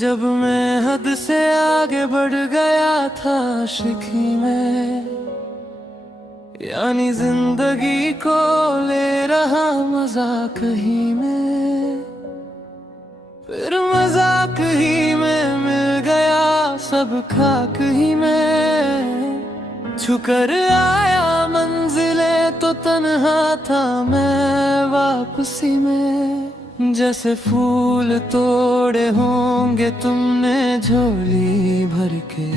जब मैं हद से आगे बढ़ गया था आशिकी में, यानी जिंदगी को ले रहा मजाक ही में, फिर मजाक ही में मिल गया सब खाक ही में। छुकर आया मंजिले तो तन्हा था मैं वापसी में, जैसे फूल तोड़े होंगे तुमने झोली भर के,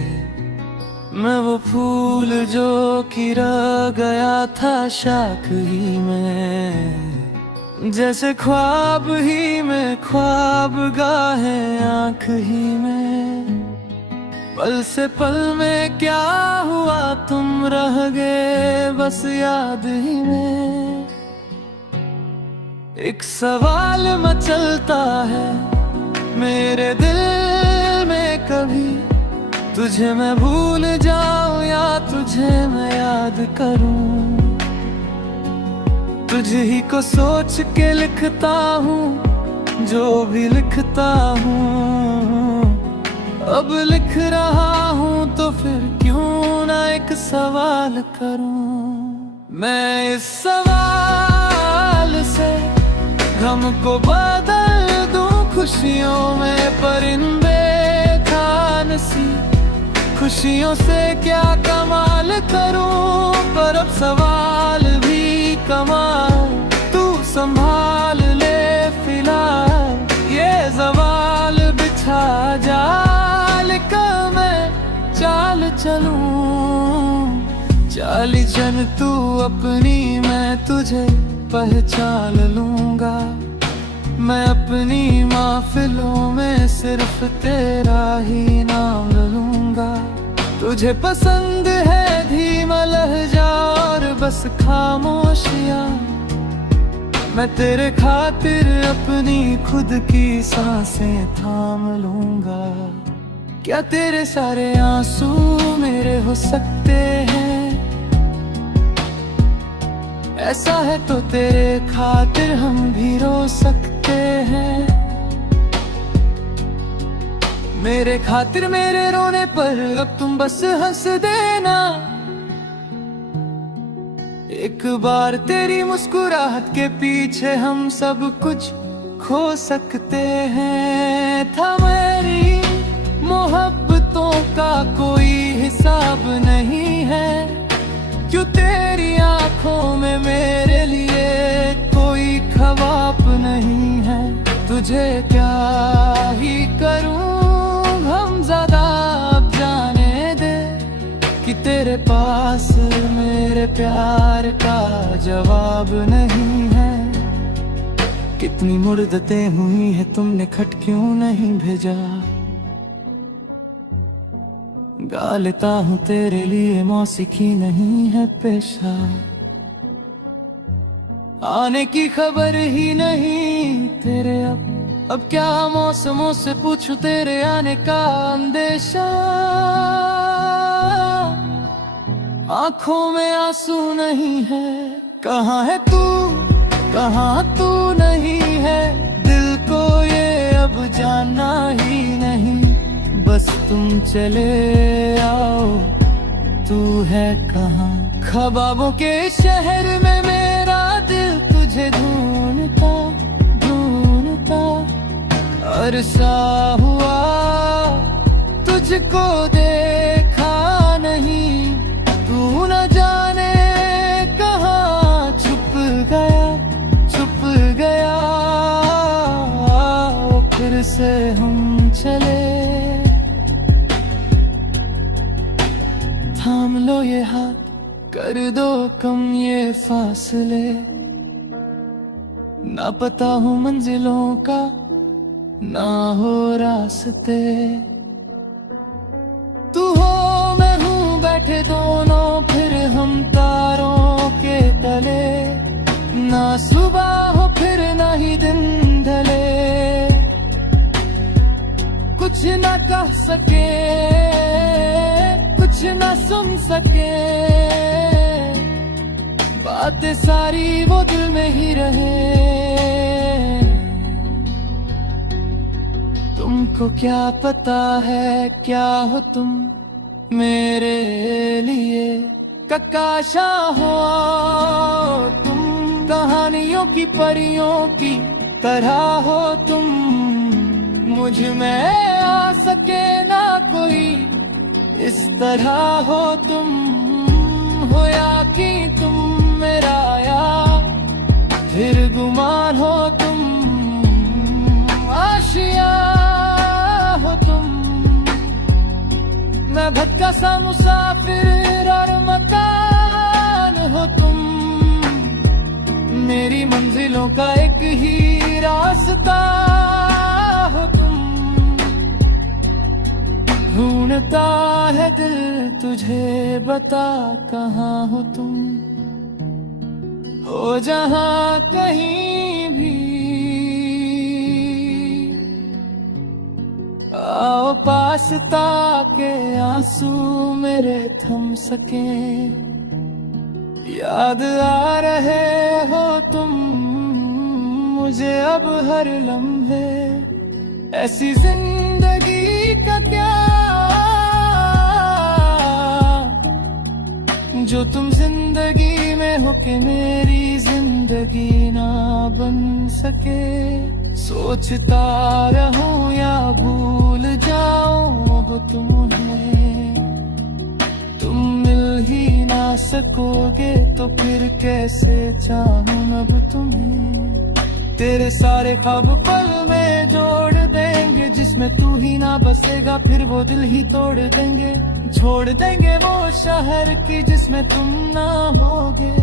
मैं वो फूल जो कि रह गया था शाख ही में, जैसे ख्वाब ही में ख्वाब गाहे आँख ही में। पल से पल में क्या हुआ तुम रह गए बस याद ही में। एक सवाल मचलता है मेरे दिल में, कभी तुझे मैं भूल जाऊं या तुझे मैं याद करूं। तुझे ही को सोच के लिखता हूँ जो भी लिखता हूँ, अब लिख रहा हूँ तो फिर क्यों ना एक सवाल करूं। मैं इस सवाल से गम को बदल दूं खुशियों में, परिंदे खान सी खुशियों से क्या कमाल करूं। पर अब सवाल भी कमाल तू संभाल ले फिलहाल, ये सवाल बिछा जाल का मैं चाल चलूं। चाली जन तू अपनी मैं तुझे पहचान लूंगा, मैं अपनी महफिलों में सिर्फ तेरा ही नाम लूंगा। तुझे पसंद है धीमा लहजा और बस खामोशियां, मैं तेरे खातिर अपनी खुद की सांसें थाम लूंगा। क्या तेरे सारे आंसू मेरे हो सकते हैं, ऐसा है तो तेरे खातिर हम भी रो सकते हैं। मेरे खातिर मेरे रोने पर अब तुम बस हंस देना, एक बार तेरी मुस्कुराहट के पीछे हम सब कुछ खो सकते हैं। था मेरी मोहब्बतों का कोई हिसाब नहीं है, क्यों तेरी आंखों में मेरे लिए कोई ख्वाब नहीं है। तुझे क्या ही करूं हम ज्यादा अब जाने दे, कि तेरे पास मेरे प्यार का जवाब नहीं है। कितनी मुर्दतें हुई है तुमने खत क्यों नहीं भेजा, गा लेता हूँ तेरे लिए मौसीकी नहीं है पेशा। आने की खबर ही नहीं तेरे अब क्या मौसमों से पूछूं तेरे आने का अंदेशा। आंखों में आंसू नहीं है, कहाँ है तू कहाँ तू नहीं है। दिल को ये अब जानना ही नहीं, बस तुम चले आओ तू है कहाँ। ख्वाबों के शहर में मेरा दिल तुझे ढूंढता ढूंढता, अरसा हुआ तुझको देखा नहीं। तू न जाने कहाँ छुप गया। फिर से हम चले, थाम लो ये हाथ कर दो कम ये फासले। ना पता हो मंजिलों का ना हो रास्ते, तू हो मैं हूँ बैठे दोनों फिर हम तारों के तले। ना सुबह हो फिर ना ही दिन ढले, कुछ ना कह सके कुछ ना सुन सके, बातें सारी वो दिल में ही रहे। तुम को क्या पता है क्या हो तुम मेरे लिए, ककाशा हो तुम, कहानियों की परियों की तरह हो तुम, मुझ में आ सके ना कोई इस तरह हो तुम, हो या कि तुम मेरा या फिर गुमान हो तुम, आशिया हो तुम, मैं भटका सा मुसाफिर और मकान हो तुम, मेरी मंजिलों का एक ही रास्ता हो तुम, ढूंढता है दिल तुझे बता कहाँ हो तुम, हो जहाँ कहीं भी, आओ पास ताके आंसू मेरे थम सके, याद आ रहे हो तुम मुझे अब हर लम्हे, ऐसी जिंदगी का क्या जो तुम जिंदगी में हो के मेरी जिंदगी ना बन सके, सोचता रहूं या भूल जाऊं हो तुम्हें, तुम मिल ही ना सकोगे तो फिर कैसे चाहूं अब तुम्हें, तेरे सारे ख्वाब पल में जोड़ देंगे, जिसमें तू ही ना बसेगा फिर वो दिल ही तोड़ देंगे, छोड़ देंगे वो शहर की जिसमें तुम ना होगे,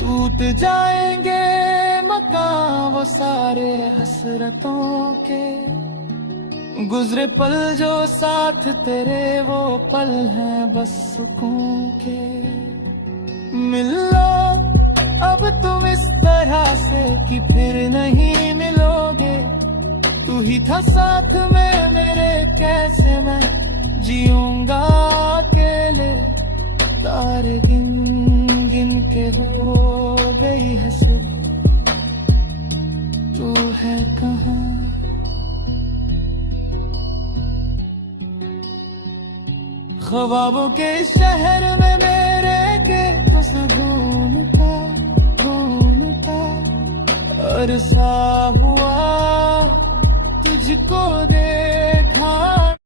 टूट जाएंगे मकान वो सारे हसरतों के, गुजरे पल जो साथ तेरे वो पल हैं बस सुकून के, मिल लो अब तुम इस तरह से कि फिर नहीं मिलोगे, तू ही था साथ में मेरे कैसे मैं जीऊंगा अकेले, तारे गिन गिन के हो गई है सुबह, तू है कहाँ, ख्वाबों के शहर में मेरे के बस घूमता घूमता अरसा हुआ तुझको दे